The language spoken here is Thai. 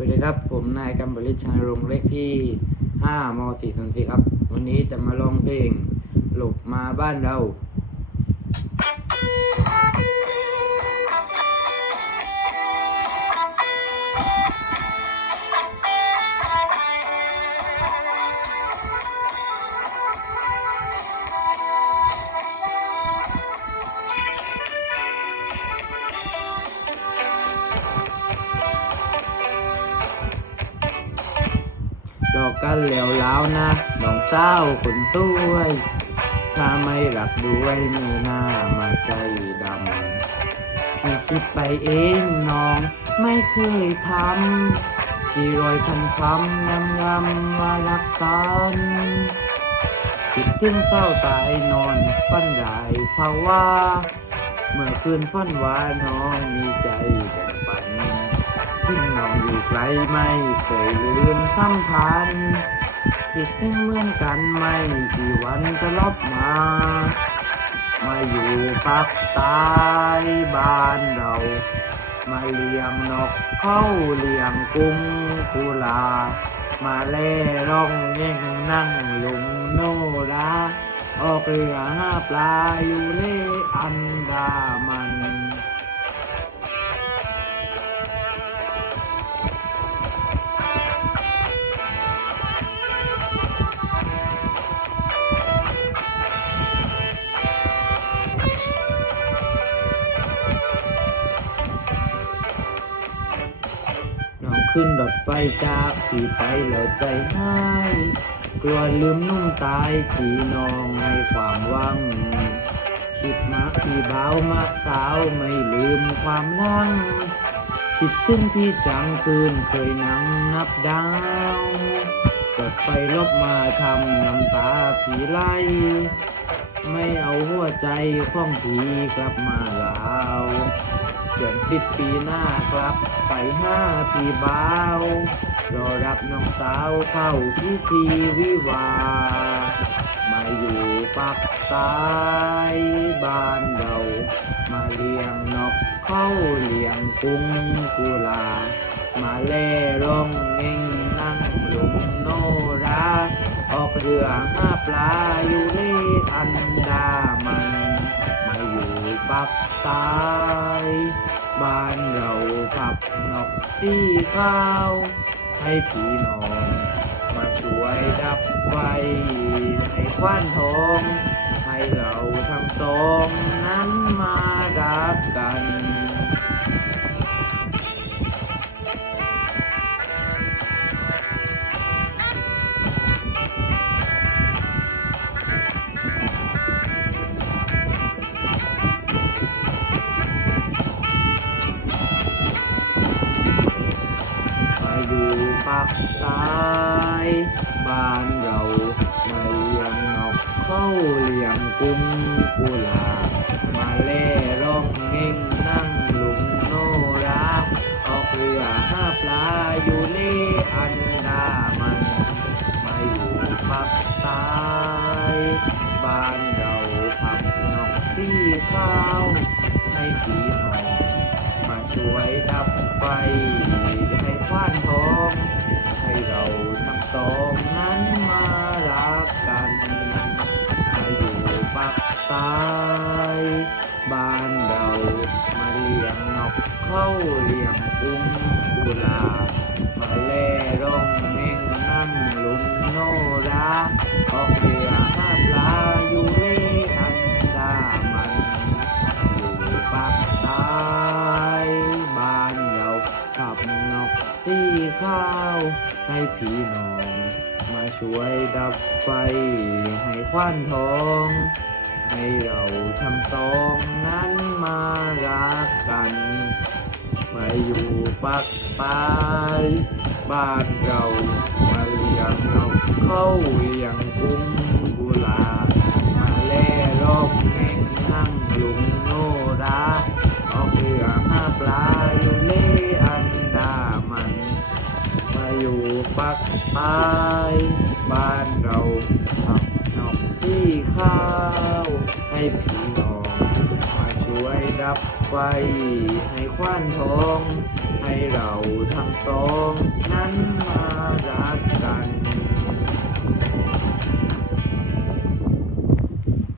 สวัสดีครับ ผมนายกำบริชชัยรงเลขที่5ม4 4ครับ วันนี้จะมาลองเพลง หลบมาบ้านเรา อกกันเหลวล้าวนะน้องเศร้าคนต้วย ถ้าไม่รักด้วยมีหน้ามาใจดำที่คิดไปเองน้องไม่เคยทำที่รอยพันคำยำยำว่ารักกันคิดถึงเศร้าตายนอนฝันร้ายภาวะเมื่อคืนฝันว่าน้องมีใจ ไกลไม่เคยลืมสัมพันธ์คิดถึงเหมือนกันไม่กี่วันจะลบมา มาอยู่ปักใต้บ้านเรา มาเลี้ยงนกเข้าเลี้ยงกุ้งกุลา มาเล่ร่องเย่งนั่งลุงโนราออกเรือหาปลาอยู่เล่อันดามัน ขึ้นดรถไฟจากพี่ไปแล้วใจหายกลัวลืมนุ่มตายที่น้องให้ความหวังคิดมาพี่เบามาสาวไม่ลืมความลังคิดถึงพี่จังคืนเคยนั่งนับดาวรถไฟลบมาทำน้ำตาพี่ไหลไม่เอาหัวใจของพี่กลับมาลาว เดือนสิบปีหน้ากลับ ไปห้าพี่บ่าวรอรับน้องสาวเข้าพิธีวิวา มาอยู่ปักใต้บ้านเรา มาเลี้ยงนกเข้าเลี้ยงกุ้งกุลา มาเล่ร่องเง่งนั่งลุงโนราออกเรือห้าปลาอยู่เล่อันดามันมาอยู่ ปักตายบ้านเราปับนกสีข้าว ให้ผีน้อง มาช่วยดับไฟให้ควันทอง ให้เราทั้งสองนั้นมารักกัน ปากใต้บ้านเราไมาเลี้ยงนกเข้าเลี้ยงกุ้งกุลา มาเล่ร่องเง่งนั่งลุงโนราออกเรือห้าปลาอยู่เล่อันดามันมาอยู่ปากใต้บ้านเราผักนกสีข้าวให้พี่น้องมาช่วยดับไฟ องนั้นมารักกันมาอยู่ปักใต้บ้านเรามาเลี้ยงนกเข้าเลี้ยงกุ้งกุลา มาแล่ร่องเม่งนั่งลุงโนราออกเรือ ให้พี่น้อง มาช่วยดับไฟให้ควันทอง ให้เราทำสองนั้นมารักกัน มาอยู่ปักใต้บ้านเรามาเลี้ยงนกเข้าเลี้ยงกุ้งกุลามาแล่รองแห่ง ข้าว ให้พี่น้องมาช่วยดับไฟ ให้คว้านทอง ให้เราทั้งสอง นั้นมารักกัน